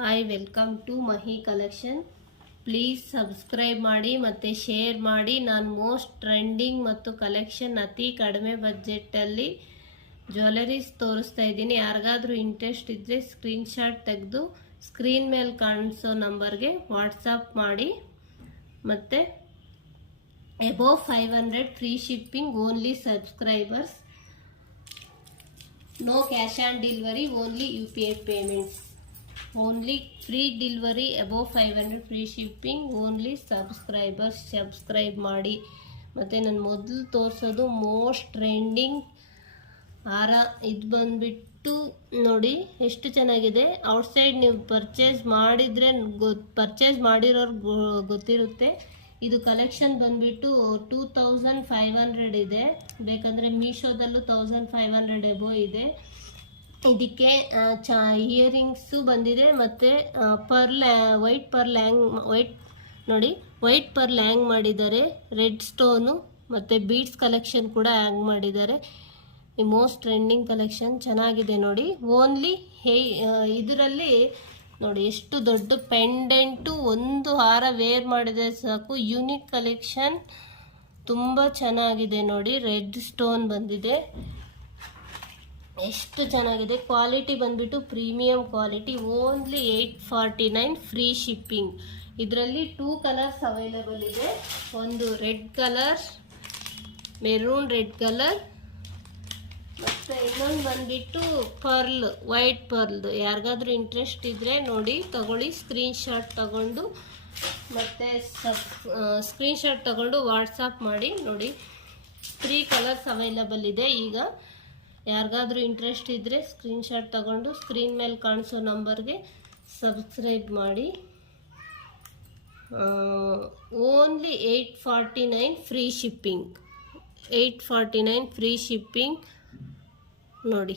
Hi, welcome to Mahi collection. Please subscribe ಮಾಡಿ ಮತ್ತು share ಮಾಡಿ. ನಾನು ಮೋಸ್ಟ್ ಟ್ರೆಂಡಿಂಗ್ ಮತ್ತು ಕಲೆಕ್ಷನ್ ಅತಿ ಕಡಿಮೆ ಬಜೆಟಲ್ಲಿ ಜ್ಯುವೆಲರೀಸ್ ತೋರಿಸ್ತಾ ಇದ್ದೀನಿ. ಯಾರಿಗಾದರೂ ಇಂಟ್ರೆಸ್ಟ್ ಇದ್ದರೆ ಸ್ಕ್ರೀನ್ಶಾಟ್ ತೆಗೆದು ಸ್ಕ್ರೀನ್ ಮೇಲೆ ಕಾಣಿಸೋ ನಂಬರ್ಗೆ ವಾಟ್ಸಪ್ ಮಾಡಿ. ಮತ್ತು above 500 free shipping, only subscribers, no cash on delivery, only UPI payments, only free delivery, above 500 free shipping, only subscribers. Subscribe ಮಾಡಿ. ಮತ್ತು ನಾನು ಮೊದಲು ತೋರಿಸೋದು ಮೋಸ್ಟ್ ಟ್ರೆಂಡಿಂಗ್ ಹಾರ. ಇದು ಬಂದುಬಿಟ್ಟು ನೋಡಿ ಎಷ್ಟು ಚೆನ್ನಾಗಿದೆ. ಔಟ್ಸೈಡ್ ನೀವು ಪರ್ಚೇಸ್ ಮಾಡಿದರೆ ಪರ್ಚೇಸ್ ಮಾಡಿರೋರ್ಗೆ ಗೊತ್ತಿರುತ್ತೆ. ಇದು ಕಲೆಕ್ಷನ್ ಬಂದುಬಿಟ್ಟು 2500 ಇದೆ. ಬೇಕಂದರೆ ಮೀಶೋದಲ್ಲೂ 1500 ಎಬೋ ಇದೆ. ಇದಕ್ಕೆ ಇಯರಿಂಗ್ಸು ಬಂದಿದೆ ಮತ್ತು ವೈಟ್ ಪರ್ಲ್ ನೋಡಿ, ವೈಟ್ ಪರ್ಲ್ ಹ್ಯಾಂಗ್ ಮಾಡಿದ್ದಾರೆ. ರೆಡ್ ಸ್ಟೋನು ಮತ್ತು ಬೀಡ್ಸ್ ಕಲೆಕ್ಷನ್ ಕೂಡ ಹ್ಯಾಂಗ್ ಮಾಡಿದ್ದಾರೆ. ಈ ಮೋಸ್ಟ್ ಟ್ರೆಂಡಿಂಗ್ ಕಲೆಕ್ಷನ್ ಚೆನ್ನಾಗಿದೆ ನೋಡಿ. ಓನ್ಲಿ ಇದರಲ್ಲಿ ನೋಡಿ ಎಷ್ಟು ದೊಡ್ಡ ಪೆಂಡೆಂಟು, ಒಂದು ಹಾರ ವೇರ್ ಮಾಡಿದರೆ ಸಾಕು. ಯೂನಿಕ್ ಕಲೆಕ್ಷನ್, ತುಂಬ ಚೆನ್ನಾಗಿದೆ ನೋಡಿ. ರೆಡ್ ಸ್ಟೋನ್ ಬಂದಿದೆ, ಎಷ್ಟು ಚೆನ್ನಾಗಿದೆ. ಕ್ವಾಲಿಟಿ ಬಂದುಬಿಟ್ಟು premium quality. Only 849 free shipping. ಇದರಲ್ಲಿ 2 ಕಲರ್ಸ್ ಅವೈಲೇಬಲ್ ಇದೆ. ಒಂದು red colour, maroon red colour, ಮತ್ತು ಇನ್ನೊಂದು ಬಂದುಬಿಟ್ಟು ಪರ್ಲ್, ವೈಟ್ ಪರ್ಲ್ದು. ಯಾರಿಗಾದ್ರೂ ಇಂಟ್ರೆಸ್ಟ್ ಇದ್ದರೆ ನೋಡಿ ತಗೊಳ್ಳಿ. ಸ್ಕ್ರೀನ್ಶಾಟ್ ತಗೊಂಡು ಮತ್ತು ಸ್ಕ್ರೀನ್ಶಾಟ್ ತಗೊಂಡು ವಾಟ್ಸಪ್ ಮಾಡಿ. ನೋಡಿ 3 ಕಲರ್ಸ್ ಅವೈಲೇಬಲ್ ಇದೆ. ಈಗ ಯಾರಿಗಾದ್ರೂ ಇಂಟ್ರೆಸ್ಟ್ ಇದ್ದರೆ ಸ್ಕ್ರೀನ್ಶಾಟ್ ತಗೊಂಡು ಸ್ಕ್ರೀನ್ ಮೇಲೆ ಕಾಣಿಸೋ ನಂಬರ್ಗೆ ಸಬ್ಸ್ಕ್ರೈಬ್ ಮಾಡಿ. Only 849 free shipping, 849 free shipping ನೋಡಿ,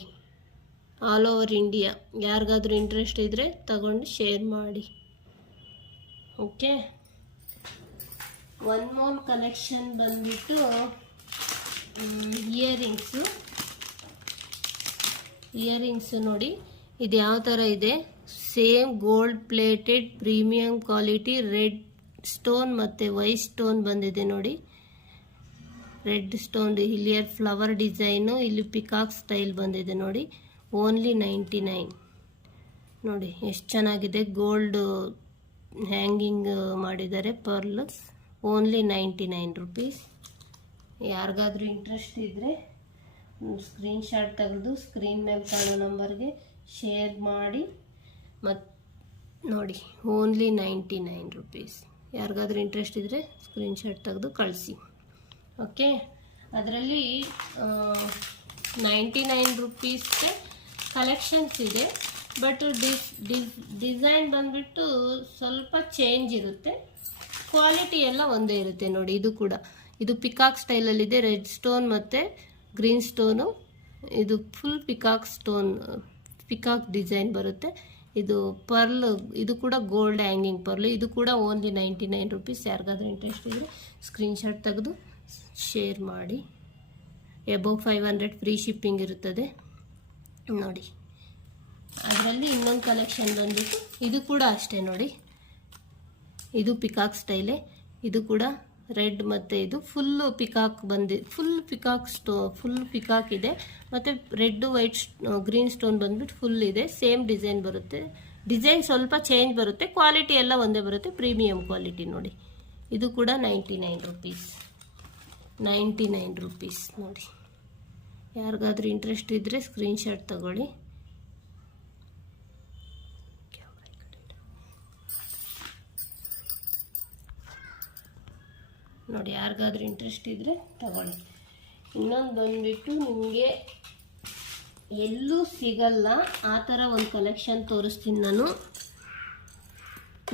ಆಲ್ ಓವರ್ ಇಂಡಿಯಾ. ಯಾರಿಗಾದ್ರೂ ಇಂಟ್ರೆಸ್ಟ್ ಇದ್ದರೆ ತಗೊಂಡು ಶೇರ್ ಮಾಡಿ. ಓಕೆ, ಒನ್ ಮೋರ್ ಕಲೆಕ್ಷನ್ ಬಂದುಬಿಟ್ಟು ಇಯರಿಂಗ್ಸು ನೋಡಿ. ಇದು ಯಾವ ಥರ ಇದೆ, same gold plated premium quality, red stone ಮತ್ತು ವೈಟ್ ಸ್ಟೋನ್ ಬಂದಿದೆ ನೋಡಿ. ರೆಡ್ ಸ್ಟೋನ್, ಇಲ್ಲಿ ಫ್ಲವರ್ ಡಿಸೈನು, ಇಲ್ಲಿ ಪಿಕಾಕ್ ಸ್ಟೈಲ್ ಬಂದಿದೆ ನೋಡಿ. ಓನ್ಲಿ 99 ನೋಡಿ, ಎಷ್ಟು ಚೆನ್ನಾಗಿದೆ. ಗೋಲ್ಡ್ ಹ್ಯಾಂಗಿಂಗ್ ಮಾಡಿದ್ದಾರೆ ಪರ್ಲ್. Only 99 rupees. ಯಾರಿಗಾದ್ರೂ ಇಂಟ್ರೆಸ್ಟ್ ಇದ್ದರೆ ಸ್ಕ್ರೀನ್ಶಾಟ್ ತೆಗೆದು ಸ್ಕ್ರೀನ್ ಮೇಲೆ ಕಾಣೋ ನಂಬರ್ಗೆ ಶೇರ್ ಮಾಡಿ. ಮತ್ತು ನೋಡಿ ಓನ್ಲಿ 99 ರುಪೀಸ್. ಯಾರಿಗಾದ್ರೂ ಇಂಟ್ರೆಸ್ಟ್ ಇದ್ದರೆ ಸ್ಕ್ರೀನ್ಶಾಟ್ ತೆಗೆದು ಕಳಿಸಿ. ಓಕೆ, ಅದರಲ್ಲಿ 99 ರುಪೀಸ್ಗೆ ಕಲೆಕ್ಷನ್ಸ್ ಇದೆ. ಬಟ್ ಡಿಸೈನ್ ಬಂದುಬಿಟ್ಟು ಸ್ವಲ್ಪ ಚೇಂಜ್ ಇರುತ್ತೆ. ಕ್ವಾಲಿಟಿ ಎಲ್ಲ ಒಂದೇ ಇರುತ್ತೆ ನೋಡಿ. ಇದು ಕೂಡ, ಇದು ಪಿಕಾಕ್ ಸ್ಟೈಲಲ್ಲಿದೆ. ರೆಡ್ ಸ್ಟೋನ್ ಮತ್ತು ಗ್ರೀನ್ ಸ್ಟೋನು. ಇದು full peacock stone, peacock design ಬರುತ್ತೆ. ಇದು ಪರ್ಲ್, ಇದು ಕೂಡ ಗೋಲ್ಡ್ ಹ್ಯಾಂಗಿಂಗ್ ಪರ್ಲ್. ಇದು ಕೂಡ ಓನ್ಲಿ 99 ರುಪೀಸ್. ಯಾರಿಗಾದ್ರೂ ಇಂಟ್ರೆಸ್ಟ್ ಇದ್ದರೆ ಸ್ಕ್ರೀನ್ಶಾಟ್ ತೆಗೆದು ಶೇರ್ ಮಾಡಿ. ಅಬೋವ್ 500 ಫ್ರೀ ಶಿಪ್ಪಿಂಗ್ ಇರುತ್ತದೆ ನೋಡಿ. ಅದರಲ್ಲಿ ಇನ್ನೊಂದು ಕಲೆಕ್ಷನ್ ಬಂದುಬಿಟ್ಟು ಇದು ಕೂಡ ಅಷ್ಟೇ ನೋಡಿ. ಇದು ಪಿಕಾಕ್ ಸ್ಟೈಲೇ. ಇದು ಕೂಡ ರೆಡ್ ಮತ್ತು ಇದು ಫುಲ್ಲು ಪಿಕಾಕ್ ಫುಲ್ ಪಿಕಾಕ್ ಇದೆ. ಮತ್ತು ರೆಡ್ ವೈಟ್ ಗ್ರೀನ್ ಸ್ಟೋನ್ ಬಂದುಬಿಟ್ಟು ಫುಲ್ ಇದೆ. ಸೇಮ್ ಡಿಸೈನ್ ಬರುತ್ತೆ. ಡಿಸೈನ್ ಸ್ವಲ್ಪ ಚೇಂಜ್ ಬರುತ್ತೆ. ಕ್ವಾಲಿಟಿ ಎಲ್ಲ ಒಂದೇ ಬರುತ್ತೆ, ಪ್ರೀಮಿಯಂ ಕ್ವಾಲಿಟಿ ನೋಡಿ. ಇದು ಕೂಡ 99 ರುಪೀಸ್, 99 ರುಪೀಸ್ ನೋಡಿ. ಯಾರಿಗಾದ್ರೂ ಇಂಟ್ರೆಸ್ಟ್ ಇದ್ದರೆ ಸ್ಕ್ರೀನ್ಶಾಟ್ ತಗೊಳ್ಳಿ. ನೋಡಿ, ಯಾರಿಗಾದ್ರೂ ಇಂಟ್ರೆಸ್ಟ್ ಇದ್ದರೆ ತಗೊಳ್ಳಿ. ಇನ್ನೊಂದು ಬಂದುಬಿಟ್ಟು ನಿಮಗೆ ಎಲ್ಲೂ ಸಿಗಲ್ಲ ಆ ಥರ ಒಂದು ಕಲೆಕ್ಷನ್ ತೋರಿಸ್ತೀನಿ ನಾನು.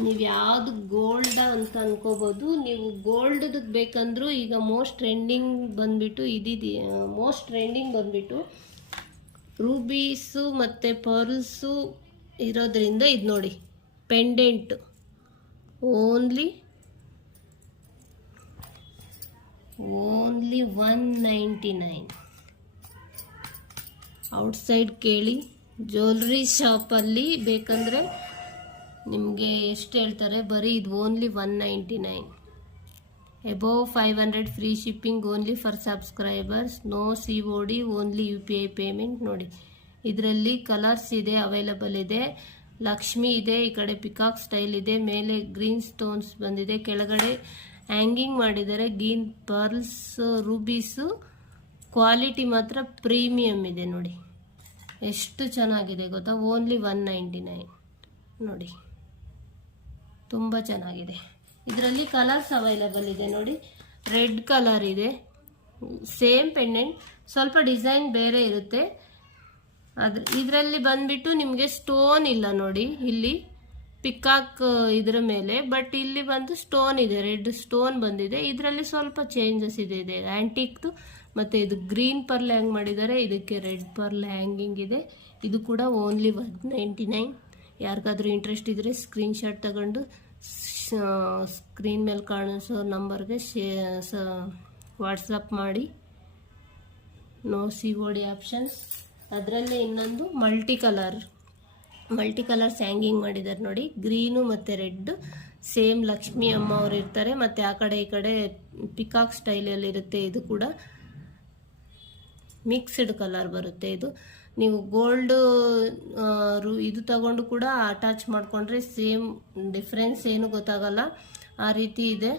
ನೀವು ಯಾವುದು ಗೋಲ್ಡ್ ಅಂತ ಅನ್ಕೋಬೋದು. ನೀವು ಗೋಲ್ಡ್ದು ಬೇಕಂದ್ರೂ ಈಗ ಮೋಸ್ಟ್ ಟ್ರೆಂಡಿಂಗ್ ಬಂದುಬಿಟ್ಟು ರೂಬೀಸು ಮತ್ತು ಪರ್ಲ್ಸು ಇರೋದ್ರಿಂದ ಇದು ನೋಡಿ, ಪೆಂಡೆಂಟ್ ಓನ್ಲಿ 199. ಔಟ್ಸೈಡ್ ಕೇಳಿ, ಜ್ಯುವೆಲ್ರಿ ಶಾಪಲ್ಲಿ ಬೇಕಂದರೆ ನಿಮಗೆ ಎಷ್ಟು ಹೇಳ್ತಾರೆ, ಬರೀ ಇದು only 199. Above 500 free shipping only for subscribers, no COD, only UPI payment. ನೋಡಿ ಇದರಲ್ಲಿ ಕಲರ್ಸ್ ಇದೆ, ಅವೈಲಬಲ್ ಇದೆ. ಲಕ್ಷ್ಮಿ ಇದೆ, ಈ ಕಡೆ ಪಿಕಾಕ್ ಸ್ಟೈಲ್ ಇದೆ, ಮೇಲೆ ಗ್ರೀನ್ ಸ್ಟೋನ್ಸ್ ಬಂದಿದೆ, ಕೆಳಗಡೆ ಹ್ಯಾಂಗಿಂಗ್ ಮಾಡಿದ್ದಾರೆ, ಗ್ರೀನ್ ಪರ್ಲ್ಸ್, ರೂಬೀಸು. ಕ್ವಾಲಿಟಿ ಮಾತ್ರ ಪ್ರೀಮಿಯಮ್ ಇದೆ. ನೋಡಿ ಎಷ್ಟು ಚೆನ್ನಾಗಿದೆ ಗೊತ್ತಾ, ಓನ್ಲಿ 199. ನೋಡಿ ತುಂಬ ಚೆನ್ನಾಗಿದೆ. ಇದರಲ್ಲಿ ಕಲರ್ಸ್ ಅವೈಲಬಲ್ ಇದೆ. ನೋಡಿ ರೆಡ್ ಕಲರ್ ಇದೆ, ಸೇಮ್ ಪೆಂಡೆಂಟ್, ಸ್ವಲ್ಪ ಡಿಸೈನ್ ಬೇರೆ ಇರುತ್ತೆ. ಇದರಲ್ಲಿ ಬಂದ್ಬಿಟ್ಟು ನಿಮಗೆ ಸ್ಟೋನ್ ಇಲ್ಲ. ನೋಡಿ ಇಲ್ಲಿ ಪಿಕಾಕ್ ಇದ್ರ ಮೇಲೆ, ಬಟ್ ಇಲ್ಲಿ ಬಂದು ಸ್ಟೋನ್ ಇದೆ, ರೆಡ್ ಸ್ಟೋನ್ ಬಂದಿದೆ. ಇದರಲ್ಲಿ ಸ್ವಲ್ಪ ಚೇಂಜಸ್ ಇದೆ ಆ್ಯಂಟಿಕ್ದು. ಮತ್ತು ಇದು ಗ್ರೀನ್ ಪರ್ಲ್ ಹ್ಯಾಂಗ್ ಮಾಡಿದ್ದಾರೆ, ಇದಕ್ಕೆ ರೆಡ್ ಪರ್ಲ್ ಹ್ಯಾಂಗಿಂಗ್ ಇದೆ. ಇದು ಕೂಡ ಓನ್ಲಿ 199. ಯಾರಿಗಾದ್ರೂ ಇಂಟ್ರೆಸ್ಟ್ ಇದ್ದರೆ ಸ್ಕ್ರೀನ್ಶಾಟ್ ತಗೊಂಡು ಸ್ಕ್ರೀನ್ ಮೇಲೆ ಕಾಣಿಸೋ ನಂಬರ್ಗೆ ವಾಟ್ಸಪ್ ಮಾಡಿ. No COD options. ಅದರಲ್ಲೇ ಇನ್ನೊಂದು ಮಲ್ಟಿ ಕಲರ್ಸ್ ಹ್ಯಾಂಗಿಂಗ್ ಮಾಡಿದ್ದಾರೆ. ನೋಡಿ ಗ್ರೀನು ಮತ್ತು ರೆಡ್, ಸೇಮ್ ಲಕ್ಷ್ಮಿ ಅಮ್ಮ ಅವರು ಇರ್ತಾರೆ, ಮತ್ತು ಆ ಕಡೆ ಈ ಕಡೆ ಪಿಕಾಕ್ ಸ್ಟೈಲಲ್ಲಿ ಇರುತ್ತೆ. ಇದು ಕೂಡ ಮಿಕ್ಸ್ಡ್ ಕಲರ್ ಬರುತ್ತೆ. ಇದು ನೀವು ಗೋಲ್ಡ್ ಇದು ತಗೊಂಡು ಕೂಡ ಅಟ್ಯಾಚ್ ಮಾಡಿಕೊಂಡ್ರೆ ಸೇಮ್, ಡಿಫ್ರೆನ್ಸ್ ಏನು ಗೊತ್ತಾಗಲ್ಲ, ಆ ರೀತಿ ಇದೆ.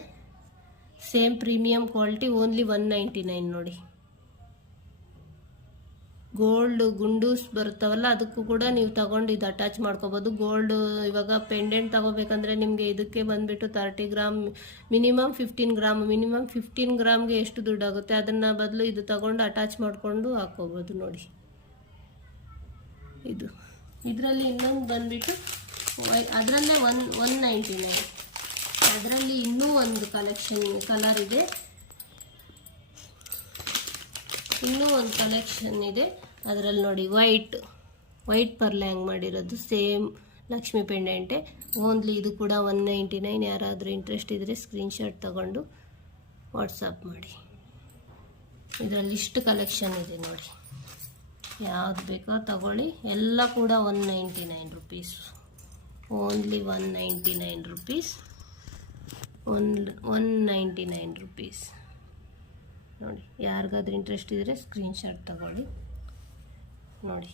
Same premium quality, only 199. ನೋಡಿ ಗೋಲ್ಡ್ ಗುಂಡೂಸ್ ಬರುತ್ತವಲ್ಲ, ಅದಕ್ಕೂ ಕೂಡ ನೀವು ತಗೊಂಡು ಇದು ಅಟ್ಯಾಚ್ ಮಾಡ್ಕೋಬೋದು. ಗೋಲ್ಡ್ ಇವಾಗ ಪೆಂಡೆಂಟ್ ತಗೋಬೇಕಂದ್ರೆ ನಿಮಗೆ ಇದಕ್ಕೆ ಬಂದುಬಿಟ್ಟು 30 ಗ್ರಾಮ್, ಮಿನಿಮಮ್ 15 ಗ್ರಾಮ್ಗೆ ಎಷ್ಟು ದುಡ್ಡಾಗುತ್ತೆ, ಅದನ್ನು ಬದಲು ಇದು ತಗೊಂಡು ಅಟ್ಯಾಚ್ ಮಾಡಿಕೊಂಡು ಹಾಕೋಬೋದು. ನೋಡಿ ಇದು ಇದರಲ್ಲಿ ಇನ್ನೊಂದು ಬಂದುಬಿಟ್ಟು ಅದರಲ್ಲೇ 199. ಅದರಲ್ಲಿ ಇನ್ನೂ ಒಂದು ಕಲರ್ ಇದೆ, ಇನ್ನೂ ಒಂದು ಕಲೆಕ್ಷನ್ ಇದೆ. ಅದರಲ್ಲಿ ನೋಡಿ ವೈಟ್ ಪರ್ಲ್ ಹ್ಯಾಂಗ್ ಮಾಡಿರೋದು, ಸೇಮ್ ಲಕ್ಷ್ಮಿ ಪೆಂಡೆಂಟೆ, ಓನ್ಲಿ ಇದು ಕೂಡ 199. ಯಾರಾದರೂ ಇಂಟ್ರೆಸ್ಟ್ ಇದ್ದರೆ ಸ್ಕ್ರೀನ್ಶಾಟ್ ತಗೊಂಡು ವಾಟ್ಸಪ್ ಮಾಡಿ. ಇದರಲ್ಲಿ ಇಷ್ಟು ಕಲೆಕ್ಷನ್ ಇದೆ. ನೋಡಿ ಯಾವ್ದು ಬೇಕೋ ತಗೊಳ್ಳಿ, ಎಲ್ಲ ಕೂಡ 199 ರುಪೀಸ್, ಓನ್ಲಿ 199 ರುಪೀಸ್, 199 ರುಪೀಸ್. ನೋಡಿ ಯಾರಿಗಾದ್ರೂ ಇಂಟ್ರೆಸ್ಟ್ ಇದ್ದರೆ ಸ್ಕ್ರೀನ್ಶಾಟ್ ತಗೊಳ್ಳಿ. ನೋಡಿ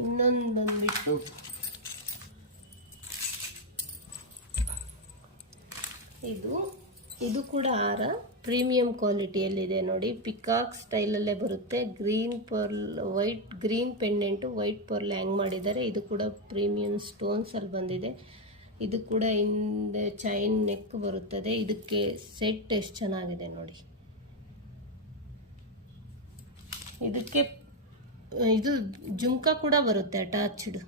ಇನ್ನೊಂದು ಬಂದ್ಬಿಟ್ಟು ಇದು ಕೂಡ ಹಾರ ಪ್ರೀಮಿಯಂ ಕ್ವಾಲಿಟಿಯಲ್ಲಿದೆ. ನೋಡಿ ಪಿಕಾಕ್ ಸ್ಟೈಲಲ್ಲೇ ಬರುತ್ತೆ, ಗ್ರೀನ್ ಪೆಂಡೆಂಟು, ವೈಟ್ ಪರ್ಲ್ ಹ್ಯಾಂಗ್ ಮಾಡಿದ್ದಾರೆ. ಇದು ಕೂಡ ಪ್ರೀಮಿಯಂ ಸ್ಟೋನ್ಸಲ್ಲಿ ಬಂದಿದೆ. ಇದು ಕೂಡ ಹಿಂದೆ ಚೈನ್ ನೆಕ್ ಬರುತ್ತದೆ. ಇದಕ್ಕೆ ಸೆಟ್ ಎಷ್ಟು ಚೆನ್ನಾಗಿದೆ ನೋಡಿ. ಇದಕ್ಕೆ ಇದು ಜುಮ್ಕ ಕೂಡ ಬರುತ್ತೆ ಅಟ್ಯಾಚ್ಡ್.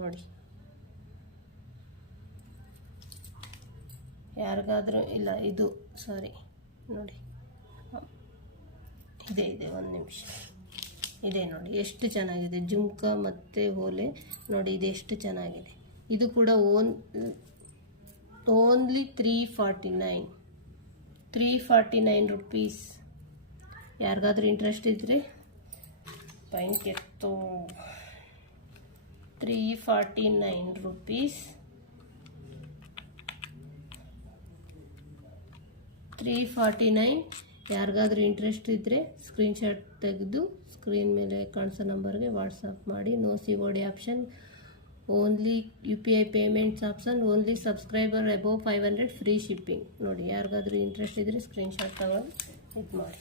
ನೋಡಿ ಯಾರಿಗಾದ್ರೂ ಇಲ್ಲ, ಇದು ಸಾರಿ ನೋಡಿ ಇದೆ ಒಂದು ನಿಮಿಷ ಇದೆ. ನೋಡಿ ಎಷ್ಟು ಚೆನ್ನಾಗಿದೆ, ಜುಮ್ಕ ಮತ್ತು ಓಲೆ. ನೋಡಿ ಇದು ಎಷ್ಟು ಚೆನ್ನಾಗಿದೆ. ಇದು ಕೂಡ ಓನ್ಲಿ 349 ರುಪೀಸ್. ಯಾರಿಗಾದ್ರೂ ಇಂಟ್ರೆಸ್ಟ್ ಇದ್ದರೆ ಪೈಂಕೆತ್ತು 349 ರುಪೀಸ್. 349. ಯಾರಿಗಾದ್ರೂ ಇಂಟ್ರೆಸ್ಟ್ ಇದ್ದರೆ ಸ್ಕ್ರೀನ್ಶಾಟ್ ತೆಗೆದು ಸ್ಕ್ರೀನ್ ಮೇಲೆ ಕಾಣಿಸೋ ನಂಬರ್ಗೆ ವಾಟ್ಸಪ್ ಮಾಡಿ. No COD option, only UPI payments option, only subscriber above 500 free shipping. ನೋಡಿ ಯಾರಿಗಾದ್ರೂ ಇಂಟ್ರೆಸ್ಟ್ ಇದ್ದರೆ ಸ್ಕ್ರೀನ್ಶಾಟ್ ತಗೊಂಡು ಇದು ಮಾಡಿ.